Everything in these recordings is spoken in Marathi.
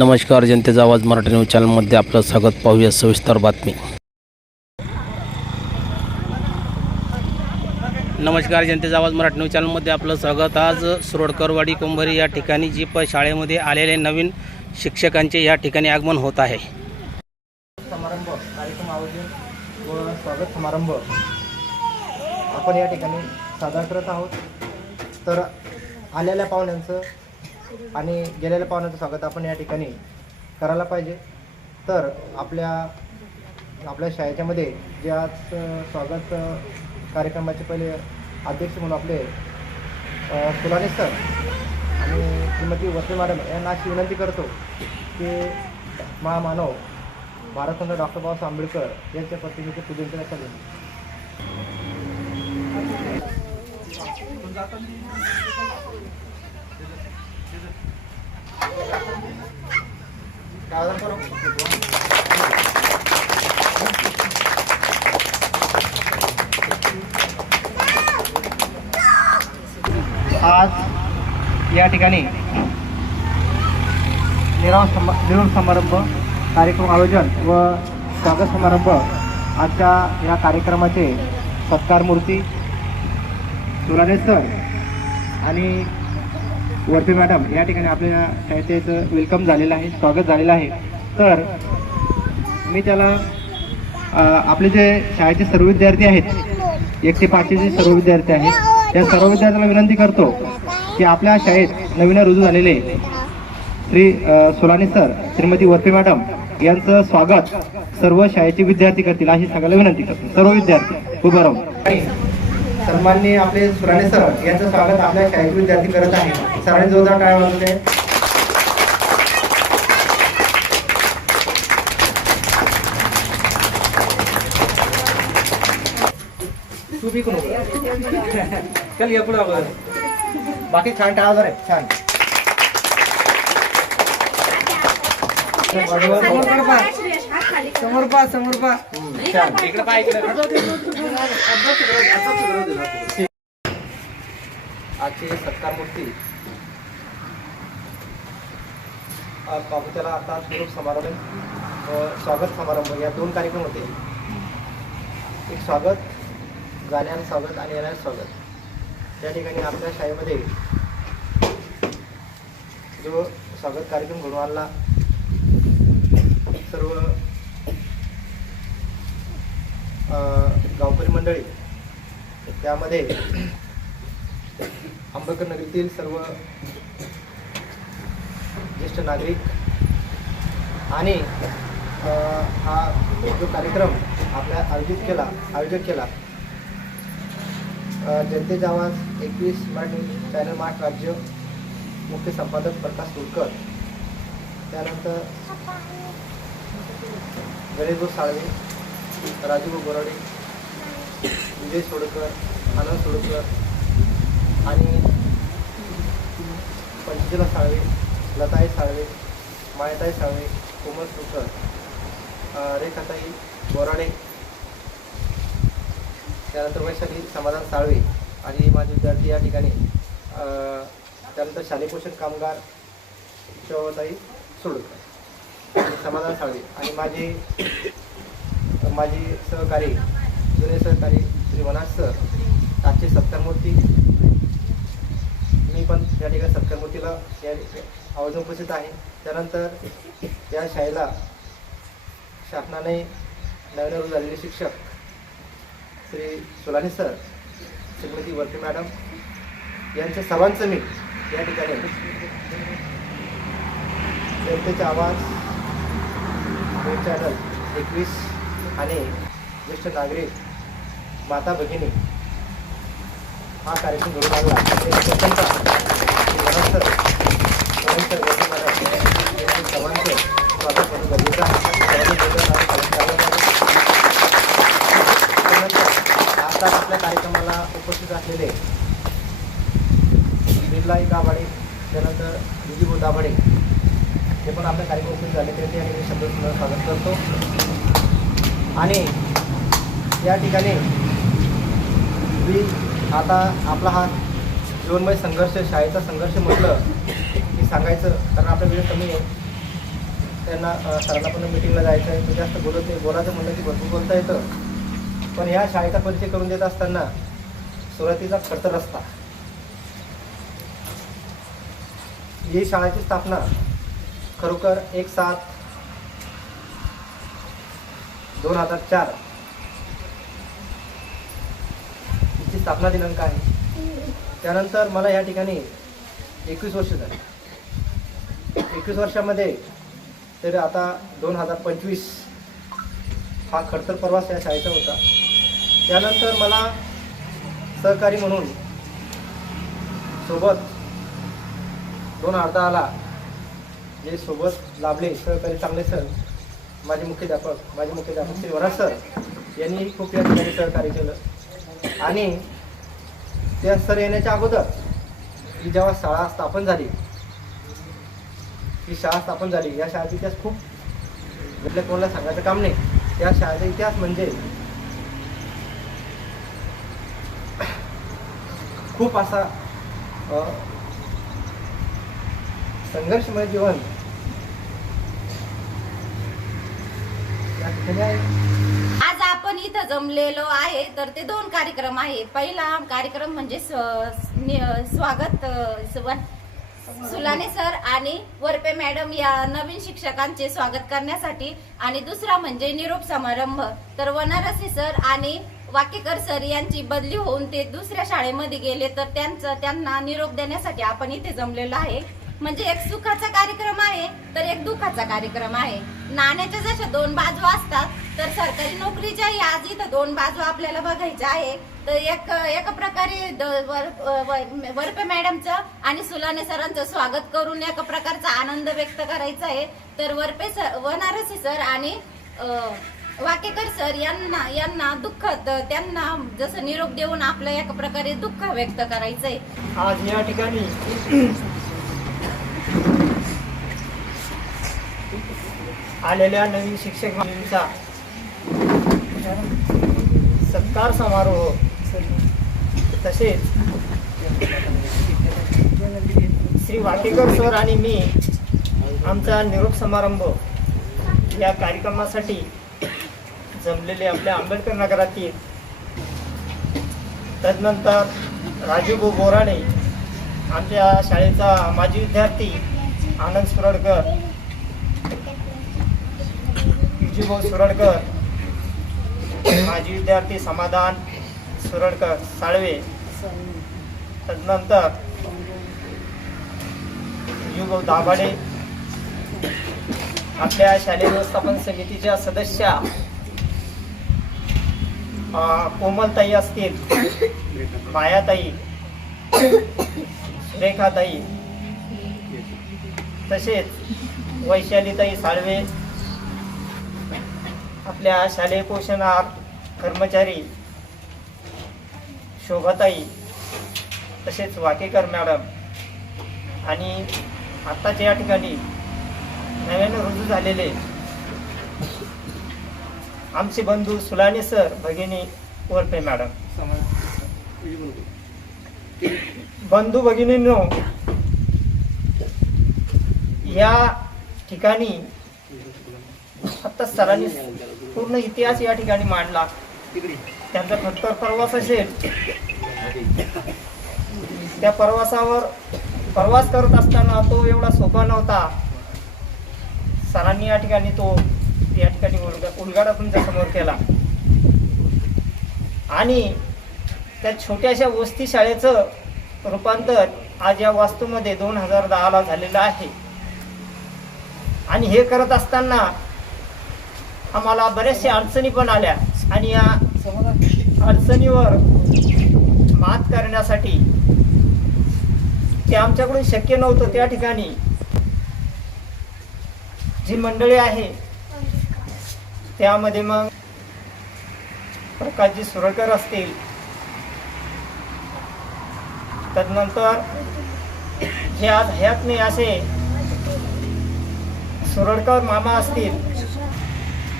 नमस्कार जनतेचा आवाज मराठी न्यूज चॅनलमध्ये आपलं स्वागत. पाहूया सविस्तर बातमी. नमस्कार जनतेचा आवाज मराठी न्यूज चॅनलमध्ये आपलं स्वागत. आज सुरोडकरवाडी कुंभारी या ठिकाणी जी प शाळेमध्ये आलेले नवीन शिक्षकांचे या ठिकाणी आगमन होत आहे. समारंभ कार्यक्रम आयोजन स्वागत समारंभ. आपण या ठिकाणी सादर करत आहोत. तर आलेल्या पाहुण्यांचं आणि गेलेल्या पाहुण्याचं स्वागत आपण या ठिकाणी करायला पाहिजे. तर आपल्या आपल्या शाळेच्यामध्ये जे आज स्वागत कार्यक्रमाचे पहिले अध्यक्ष म्हणून आपले फुलाने सर आणि श्रीमती वसई मॅडम यांना अशी विनंती करतो की महामानव भारतरत्न डॉक्टर बाबासाहेब आंबेडकर यांच्या प्रतिमेचे पूजन करण्यात आले आज या ठिकाणी निराव सम निरोप समारंभ कार्यक्रम आयोजन व स्वागत समारंभ आजच्या या कार्यक्रमाचे सत्कार मूर्ती सोलाने सर आणि वर्फी मॅडम या ठिकाणी आपल्या शाळेचं वेलकम झालेलं आहे स्वागत झालेलं आहे. तर मी त्याला आपले जे शाळेचे सर्व विद्यार्थी आहेत एक ते पाचचे जे सर्व विद्यार्थी आहेत त्या सर्व विद्यार्थ्यांना विनंती करतो की आपल्या शाळेत नवीन रुजू झालेले श्री सोलानी सोलाने सर श्रीमती वर्पे मॅडम यांचं स्वागत सर्व शाळेचे विद्यार्थी करतील अशी सगळ्याला विनंती करतो. सर्व विद्यार्थी उभं राहून. सन्माननीय आपले सुराणे सर यांचं स्वागत आपल्या शाळेचे विद्यार्थी करत आहे. सरांनी जोरदार काय वाजवते तू बी कोण चल ये पुढे बाकी छान टाळा आहे छान. समोर पा समोर पा आजची सत्कार मूर्ती बाबू त्याला आता स्वरूप समारंभ स्वागत समारंभ या दोन कार्यक्रम होते. एक स्वागत जाण्यास स्वागत आणि येण्यास स्वागत. या ठिकाणी आपल्या शाळेमध्ये जो स्वागत कार्यक्रम घडून आणला सर्व गावकरी मंडळी त्यामध्ये आंबेडकर नगरीतील सर्व ज्येष्ठ नागरिक आणि हा जो कार्यक्रम आपल्या आयोजित केला आयोजक केला. जनतेचा आवाज एकवीस मराठी चॅनल महाराष्ट्र राज्य मुख्य संपादक प्रकाश तुरकर त्यानंतर गणेशभाऊ साळवे राजू बोराडे विजय सोडकर आनंद सोडकर आणि पंचला साळवे लताई साळवे मायताई साळवे कोमल सुकर रेखाताई बोराडे त्यानंतर वैशाली समाधान साळवे आणि माझे विद्यार्थी या ठिकाणी त्यानंतर शालेय पोषण कामगार शोभाताई सोडकर समाधान साळवे आणि माझे माझी सहकारी जुने सहकारी श्री वनाज सर आजचे सत्तरमूर्ती मी पण या ठिकाणी सत्तरमूर्तीला या आवाज उपस्थित आहे. त्यानंतर या शाळेला शासनाने नवीन रुजू झालेले शिक्षक श्री सोलानी सर श्रीमती वर्फी मॅडम यांच्या सर्वांचं मी या ठिकाणी जनतेचा आवाज चॅनल एकवीस. आणि ज्येष्ठ नागरिक माता भगिनी हा कार्यक्रम घडून आणला. आणि प्रथमतः श्री सर्वांचं स्वागत करून गरजेचं आता आपल्या कार्यक्रमाला उपस्थित असलेले बिर्लाई दाभाडे त्यानंतर विजयभाऊ दाभाडे हे पण आपल्या कार्यक्रम उपस्थित झाले. त्यांचे या ठिकाणी शब्द स्वागत करतो. आणि या ठिकाणी मी आता आपला हा जीवनमय संघर्ष शाळेचा संघर्ष म्हटलं की सांगायचं कारण आपला वेळ कमी आहे. त्यांना सरांना पण मिटिंगला जायचं आहे तर जास्त बोलत नाही. बोलायचं म्हणलं की भरपूर बोलता येतं. पण ह्या शाळेचा परिचय करून देत असताना सुरुवातीचा खर्च रस्ता. ही शाळेची स्थापना खरोखर एक सात दोन हजार चार. तिची स्थापना दिनांक आहे. त्यानंतर मला या ठिकाणी एकवीस वर्ष झाली. एकवीस वर्षामध्ये तर आता दोन हजार पंचवीस हा खडतर प्रवास या शाळेचा होता. त्यानंतर मला सहकारी म्हणून सोबत दोन अर्धा आला. जे सोबत लाभले सहकारी चांगले सर माझे मुख्याध्यापक माझे मुख्याध्यापक श्री वराज सर यांनी खूप या ठिकाणी सहकार्य केलं. आणि त्या सर येण्याच्या अगोदर ही जेव्हा शाळा स्थापन झाली ही शाळा स्थापन झाली या शाळेचा इतिहास खूप आपल्या कोणाला सांगायचं काम नाही. त्या शाळेचा इतिहास म्हणजे खूप असा संघर्षमय जीवन या ठिकाणी आहे आज आपण इथं जमलेलो आहे तर ते दोन कार्यक्रम आहे पहिला कार्यक्रम म्हणजे नि- स्वागत सुलाने सर आणि वरपे मॅडम या नवीन शिक्षकांचे स्वागत करण्यासाठी. आणि दुसरा म्हणजे निरोप समारंभ. तर वनारसी सर आणि वाकेकर सर यांची बदली होऊन ते दुसऱ्या शाळेमध्ये गेले तर त्यांचं त्यांना निरोप देण्यासाठी आपण इथे जमलेलो आहे. म्हणजे एक सुखाचा कार्यक्रम आहे तर एक दुःखाचा कार्यक्रम आहे. नाण्याच्या जशा दोन बाजू असतात तर सरकारी नोकरीच्याही आज इथं दोन बाजू आपल्याला बघायच्या आहे. तर एक एका प्रकारे वर- वरपे मॅडमचं आणि सुलाने सरांचं स्वागत करून एका प्रकारचा आनंद व्यक्त करायचा आहे. तर वरपे सर वनारसी सर आणि वाकेकर सर यांना यांना दुःख त्यांना जसं निरोप देऊन आपलं एका प्रकारे दुःख व्यक्त करायचंय. आज या ठिकाणी आलेल्या नवीन शिक्षक मुलींचा सत्कार समारोह तसेच श्री वाटेकर सर आणि मी आमचा निरोप समारंभ या कार्यक्रमासाठी जमलेले आपल्या आंबेडकर नगरातील तदनंतर राजूभाऊ बोराणे आमच्या शाळेचा माजी विद्यार्थी आनंद सुरडकर युजीभाऊ सुरडकर माजी विद्यार्थी समाधान सुरडकर साळवे. तदनंतर युजीभाऊ दाभाडे आपल्या शालेय व्यवस्थापन समितीच्या सदस्या कोमलताई असतील मायाताई सुरेखाताई तसेच वैशालीताई साळवे आपल्या शालेय पोषणार कर्मचारी शोभाताई तसेच वाकेकर मॅडम आणि आत्ताच्या या ठिकाणी नव्यानं रुजू झालेले आमचे बंधू सुलाने सर भगिनी वरपे मॅडम. बंधू भगिनींनो या ठिकाणी आता सरांनी पूर्ण इतिहास या ठिकाणी मांडला. त्यांचा खतर प्रवास असेल. त्या प्रवासावर प्रवास करत असताना तो एवढा सोपा नव्हता. सरांनी या ठिकाणी तो या ठिकाणी उलगा उलगाडा तुमच्यासमोर केला. आणि त्या छोट्याशा वस्ती शाळेचं रूपांतर आज या वास्तूमध्ये दोन हजार दहाला झालेलं आहे. आणि हे करत असताना आम्हाला बऱ्याचशा अडचणी पण आल्या. आणि या अडचणीवर मात करण्यासाठी ते आमच्याकडून शक्य नव्हतं त्या ठिकाणी. जी मंडळी आहे त्यामध्ये मग प्रकाशजी सुरळकर असतील. तदनंतर हे आज हयात नाही असे सुरळकर मामा असतील.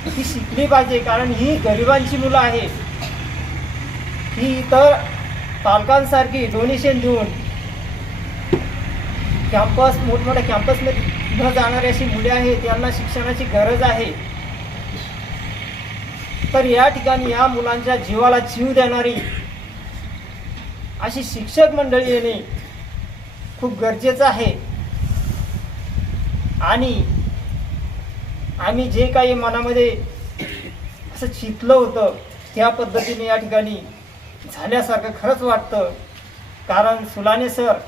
ही शिकली पाहिजे कारण ही गरिबांची मुलं आहे ही इतर पालकांसारखी डोनेशन देऊन कॅम्पस मोठमोठ्या कॅम्पसमध्ये न जाणारी अशी मुले आहेत यांना शिक्षणाची गरज आहे. तर या ठिकाणी या मुलांच्या जीवाला जीव देणारी अशी शिक्षक मंडळी येणे खूप गरजेचं आहे. आणि आम्ही जे काही मनामध्ये असं चितलं होतं त्या पद्धतीने या ठिकाणी झाल्यासारखं खरंच वाटतं. कारण सुलाने सर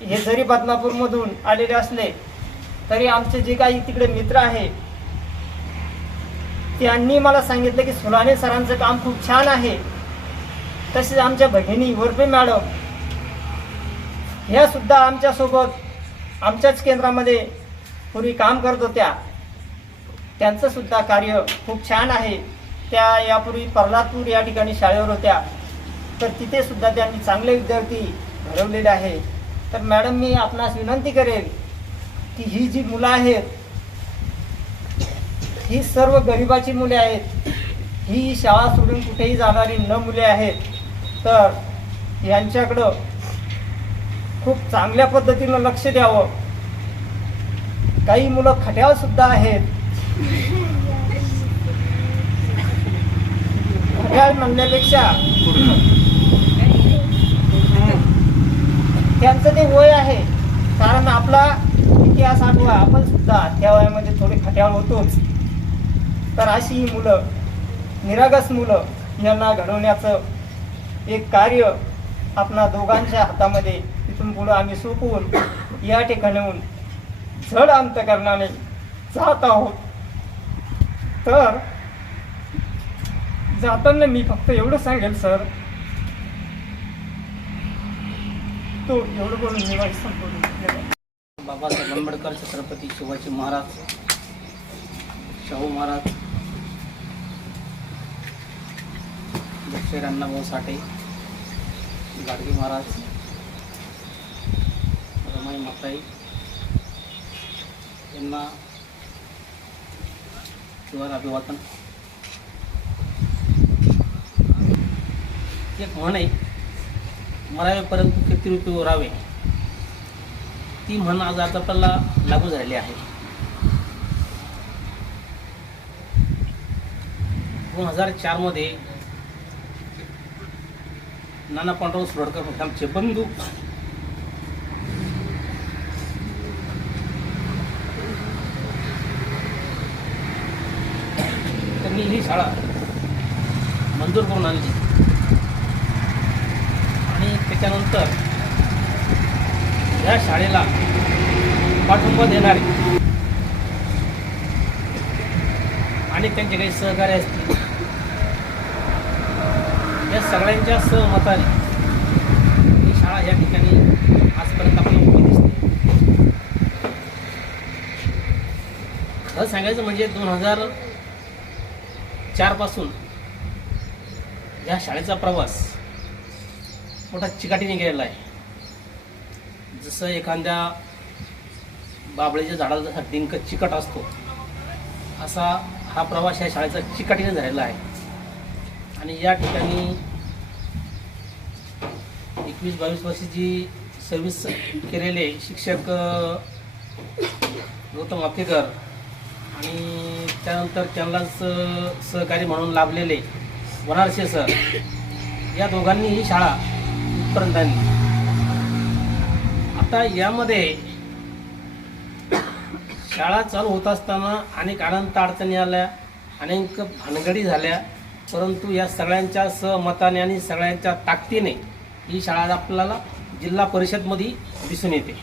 हे जरी बदनापूरमधून आलेले असले तरी आमचे जे काही तिकडे मित्र आहे त्यांनी मला सांगितलं की सुलाने सरांचं काम खूप छान आहे. तसेच आमच्या भगिनी वरपे मॅडम ह्या सुद्धा आमच्यासोबत आमच्याच केंद्रामध्ये पूर्वी काम करत होत्या. त्यांचं सुद्धा कार्य खूप छान आहे. त्या यापूर्वी पर्लादपूर या ठिकाणी शाळेवर होत्या. तर तिथे सुद्धा त्यांनी चांगले विद्यार्थी घडवलेले आहे तर मॅडम मी आपणास विनंती करेल की ही जी मुलं आहेत ही सर्व गरिबाची मुले आहेत. ही शाळा सोडून कुठेही जाणारी न मुले आहेत. तर यांच्याकडं खूप चांगल्या पद्धतीनं लक्ष द्यावं. काही मुलं खट्याळ सुद्धा आहेत. खट्याळ म्हणण्यापेक्षा त्यांचं ते वय आहे. कारण आपला इतिहास आठवा आपण सुद्धा त्या वयामध्ये थोडे खट्याळ होतोच तर अशी ही मुलं निरागस मुलं यांना घडवण्याचं एक कार्य आपणा दोघांच्या हातामध्ये तिथून पुढं आम्ही सोपवून या ठिकाणाहून जड अंतकरणाने जात आहोत. तर जाताना मी फक्त एवढं सांगेल सर. तो एवढं बोलून मी माझी बाबासाहेब आंबेडकर छत्रपती शिवाजी महाराज शाहू महाराज डॉक्टर अण्णाभाऊ साठे गाडगे महाराज रमाई माताई यांना शिवाय अभिवादन एक म्हण आहे मरावे परंतु किती रुपये उरावे? ती म्हण आज आज आपल्याला लागू झालेली आहे. दोन हजार चारमध्ये नाना पांडुरंग सुरडकर आमचे बंधू त्यांनी ही शाळा मंजूर करून आणली. आणि त्याच्यानंतर या शाळेला पाठिंबा देणारे आणि त्यांचे काही सहकार्य असतील. या सगळ्यांच्या सहमताने ही शाळा या ठिकाणी आजपर्यंत आपल्याला उभी दिसते. खरं सांगायचं म्हणजे दोन हजार चारपासून या शाळेचा प्रवास मोठा चिकाटीने गेलेला आहे. जसं एखाद्या बाबळेच्या झाडाला जसा डिंक चिकट असतो असा हा प्रवास या शाळेचा चिकाटीने झालेला आहे. आणि या ठिकाणी एकवीस बावीस वर्षाची सर्व्हिस केलेले शिक्षक गौतम आपेकर आणि त्यानंतर त्यांनाच सहकारी म्हणून लाभलेले वनारसे सर. या दोघांनी ही शाळा इथपर्यंत आणली. आता यामध्ये शाळा चालू होत असताना अनेक अनंत अडचणी आल्या अनेक भानगडी झाल्या परंतु या सगळ्यांच्या सहमताने आणि सगळ्यांच्या ताकदीने ही शाळा आपल्याला जिल्हा परिषदमध्ये दिसून येते.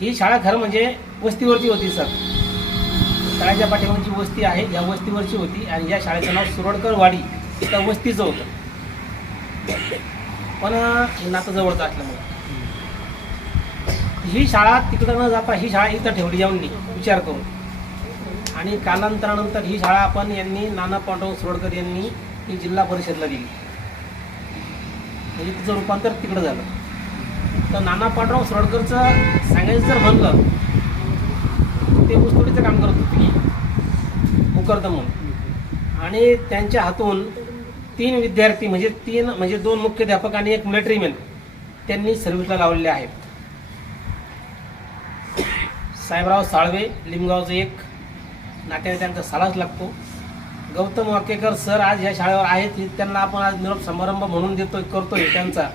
ही शाळा खरं म्हणजे वस्तीवरती होती सर. शाळेच्या पाठीमागची वस्ती आहे. या वस्तीवरची होती आणि या शाळेचं नाव सुरडकर वाडी त्या वस्तीचं होतं. पण हे नातं जवळचं असल्यामुळे. ही शाळा तिकडं न जाता ही शाळा इथं ठेवली जाऊन विचार करून. आणि कालांतरानंतर ही शाळा आपण यांनी नाना पांडव सुरडकर यांनी ही जिल्हा परिषदला दिली. म्हणजे तिचं रूपांतर तिकडं झालं. तर नाना पांडुराव सोडकरचं सांगायचं जर म्हणलं ते ऊसतोडीचं काम करत होते. म्हणून. आणि त्यांच्या हातून तीन विद्यार्थी म्हणजे तीन म्हणजे दोन मुख्याध्यापक आणि एक मिलिटरीमॅन त्यांनी सर्व्हिसला लावलेले आहेत. साहेबराव साळवे लिमगावचं एक नात्याने त्यांचा सालाच लागतो. गौतम वाकेकर सर आज या शाळेवर आहेत त्यांना आपण आज निरोप समारंभ म्हणून देतो करतोय त्यांचा.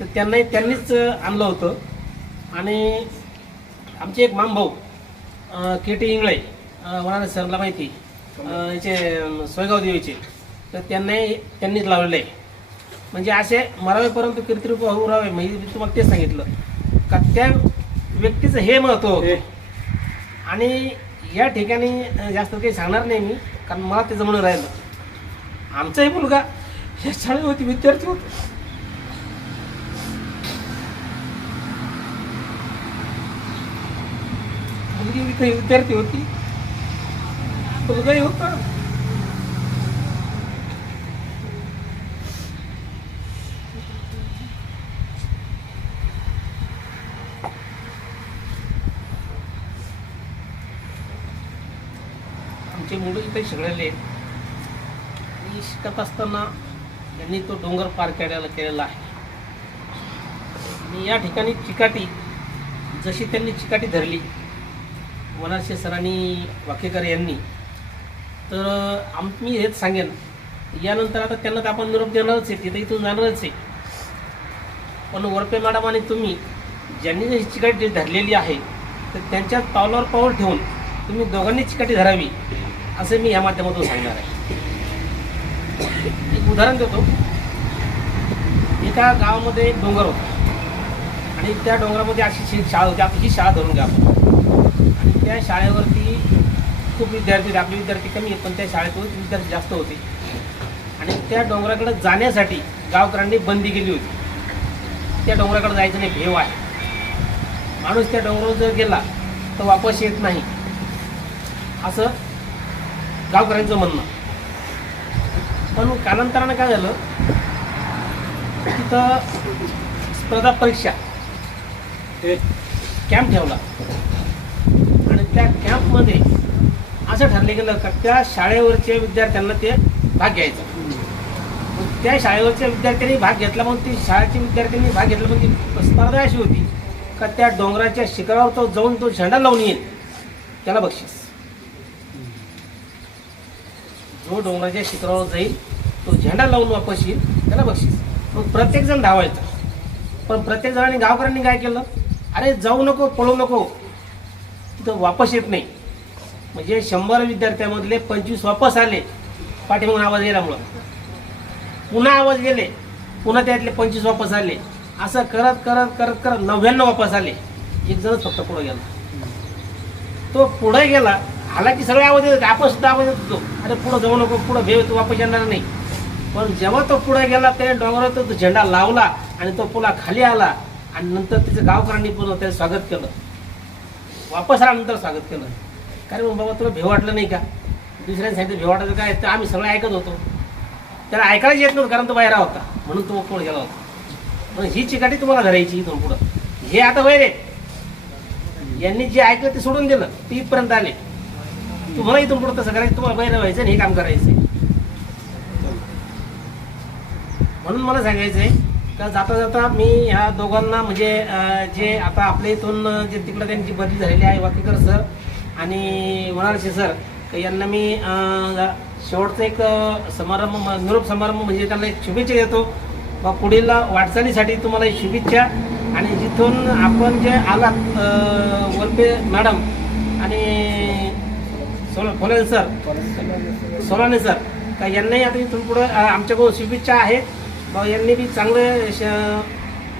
तर त्यांनाही त्यांनीच आणलं होतं. आणि आमचे एक मामभाऊ के टी इंगळे होणारे सरला माहिती. याचे सोयगाव देवीचे. तर त्यांनाही त्यांनीच लावलेलं आहे. म्हणजे असे मरावे परंतु कीर्तिरूप होऊ राहावे. म्हणजे मी तुम्हाला तेच सांगितलं. का त्या व्यक्तीचं हे महत्त्व होतं. आणि या ठिकाणी जास्त काही सांगणार नाही मी कारण मला ते जमणं राहिलं. आमचाही मुलगा या शाळेवरती विद्यार्थी होता. मुलगी विद्यार्थी होती. मुलगाही होता. आमचे मुलं इथे शिकलेले आहेत आणि शिकत असताना त्यांनी तो डोंगर पार करायला केलेला आहे. आणि या ठिकाणी चिकाटी जशी त्यांनी चिकाटी धरली वनाशे सरांनी वाकेकर यांनी तर आम मी हेच सांगेन. यानंतर आता त्यांना तर आपण निरोप देणारच आहे तिथे इथून जाणारच आहे. पण वरपे मॅडम आणि तुम्ही ज्यांनी जी चिकाटी धरलेली आहे तर त्यांच्या पावलावर पाऊल ठेवून तुम्ही दोघांनी चिकाटी धरावी असं मी या माध्यमातून सांगणार आहे. एक उदाहरण देतो. एका गावामध्ये एक डोंगर होता. आणि त्या डोंगरामध्ये अशी शाळा होती. आता ही शाळा धरून घ्या आणि त्या शाळेवर खूप विद्यार्थी आपले विद्यार्थी कमी आहेत पण त्या शाळेत विद्यार्थी जास्त होते. आणि त्या डोंगराकडे जाण्यासाठी गावकऱ्यांनी बंदी केली होती. त्या डोंगराकडे जायचं नाही भेव आहे. माणूस त्या डोंगरावर जर गेला तर वापस येत नाही. असं गावकऱ्यांचं म्हणणं. पण कालांतरानं काय झालं? तिथं स्पर्धा परीक्षा. कॅम्प ठेवला. आणि त्या कॅम्पमध्ये असं ठरले गेलं का त्या शाळेवरच्या विद्यार्थ्यांना ते भाग घ्यायचा. त्या शाळेवरच्या विद्यार्थ्यांनी भाग घेतला म्हणून ती शाळेच्या विद्यार्थ्यांनी भाग घेतला म्हणजे ती स्पर्धा अशी होती का त्या डोंगराच्या शिखरावर तो जाऊन तो झेंडा लावून येईल. त्याला बक्षीस. जो डोंगराच्या शिखरावर जाईल तो झेंडा लावून वापस येईल त्याला बक्षीस. मग प्रत्येकजण धावायचा. पण प्रत्येक जणांनी गावकऱ्यांनी काय केलं? अरे जाऊ नको पळू नको. तिथं वापस येत नाही. म्हणजे शंभर विद्यार्थ्यामधले पंचवीस वापस आले पाठीमागून आवाज गेल्यामुळं. पुन्हा आवाज गेले पुन्हा त्यातले पंचवीस वापस आले. असं करत करत करत करत नव्याण्णव वापस आले. एक जणच फक्त पुढे गेला. तो पुढे गेला आला की सगळे आवाज येत आपण सुद्धा आवाज येत होतो. अरे पुढं जाऊ नको पुढं भेव तू वापस येणार नाही. पण जेव्हा तो पुढे गेला त्याने डोंगरावर तो झेंडा लावला आणि तो पुला खाली आला आणि नंतर त्याचं गावकऱ्यांनी पूर्ण त्याचं स्वागत केलं. वापस आल्यानंतर स्वागत केलं. कारण बाबा तुला भेव वाटलं नाही का? दुसऱ्याने सांगितलं भेव वाटायचं काय? तर आम्ही सगळं ऐकत होतो. त्याला ऐकायला येत नव्हतं कारण तो बाहेर होता. म्हणून तो कोण गेला होता. पण ही चिकाटी तुम्हाला धरायची इथून पुढं. हे आता वैर आहे यांनी जे ऐकलं ते सोडून दिलं. ते इथपर्यंत आले. तुम्हाला इथून पुढं तसं करायचं तुम्हाला बाहेर व्हायचं आणि हे काम करायचं. म्हणून मला सांगायचं आहे का जाता जाता मी ह्या दोघांना म्हणजे जे आता आपल्या इथून जे तिकडं त्यांची बदली झालेली आहे वाकेकर सर आणि वनारसे सर तर यांना मी शेवटचा एक समारंभ निरोप समारंभ म्हणजे त्यांना एक शुभेच्छा देतो. व पुढील वाटचालीसाठी तुम्हाला एक शुभेच्छा. आणि जिथून आपण जे आलात अं, वरपे मॅडम आणि सोला फोलेल सर सोलाने सर का यांनाही आता इथून पुढं आमच्याकडून शुभेच्छा आहे. व यांनी बी चांगलं श-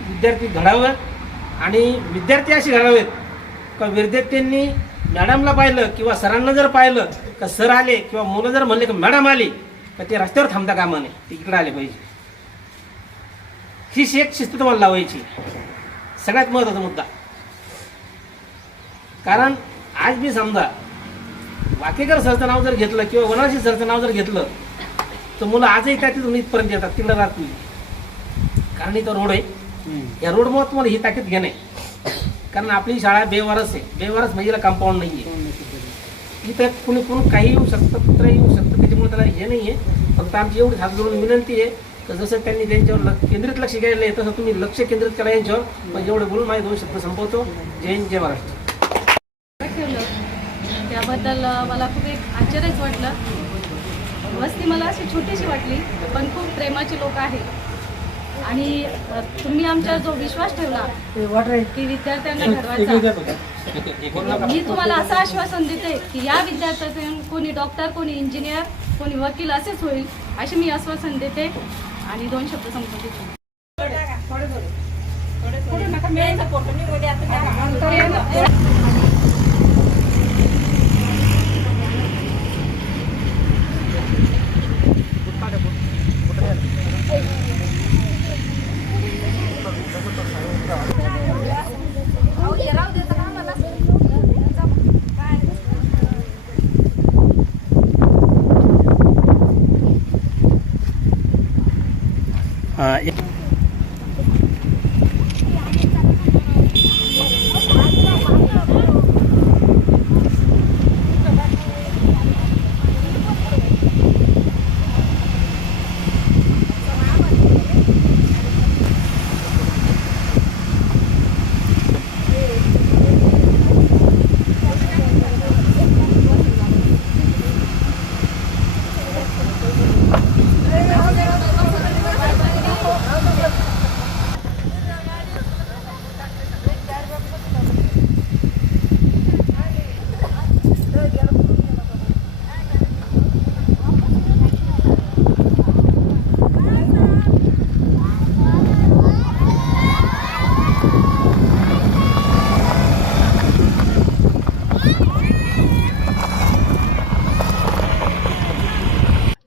विद्यार्थी घडावं आणि विद्यार्थी असे घडावेत. का विद्यार्थ्यांनी मॅडमला पाहिलं किंवा सरांना जर पाहिलं का सर आले किंवा मुलं जर म्हणले का मॅडम आली तर ते रस्त्यावर थांबता कामा नये. ते इकडे आले पाहिजे. ही एक शिस्त तुम्हाला लावायची. सगळ्यात महत्त्वाचा मुद्दा. कारण आज मी समजा वाकेकर सरचं नाव जर घेतलं किंवा वनाशी सरचं नाव जर घेतलं तर मुलं आजही त्या तिथून इथपर्यंत येतात तिकडं राहत नाही. कारण इथं रोड आहे. या रोडमुळे तुम्हाला ही ताकीद घेणे कारण आपली शाळा बेवारस आहे. बेवारस म्हणजे कंपाऊंड नाही आहे इथं कुणी कोण काही येऊ शकतं कुत्र येऊ शकतं त्याच्यामुळे त्याला हे नाही आहे फक्त आमची एवढी हात जोडून विनंती आहे तर जसं त्यांनी त्यांच्यावर केंद्रित लक्ष केलेलं आहे तसं तुम्ही लक्ष केंद्रित करा यांच्यावर. पण एवढं बोलून माझे दोन शब्द संपवतो. जय हिंद जय महाराष्ट्र. त्याबद्दल मला खूप एक आश्चर्यच वाटलं. वस्ती मला अशी छोटीशी वाटली पण खूप प्रेमाचे लोक आहेत. आणि तुम्ही आमच्यावर जो विश्वास ठेवला की विद्यार्थ्यांना घडवायचा मी तुम्हाला असं आश्वासन देते की या विद्यार्थ्यातून कोणी डॉक्टर कोणी इंजिनियर कोणी वकील असेच होईल असे मी आश्वासन देते आणि दोन शब्द संबंधित अं,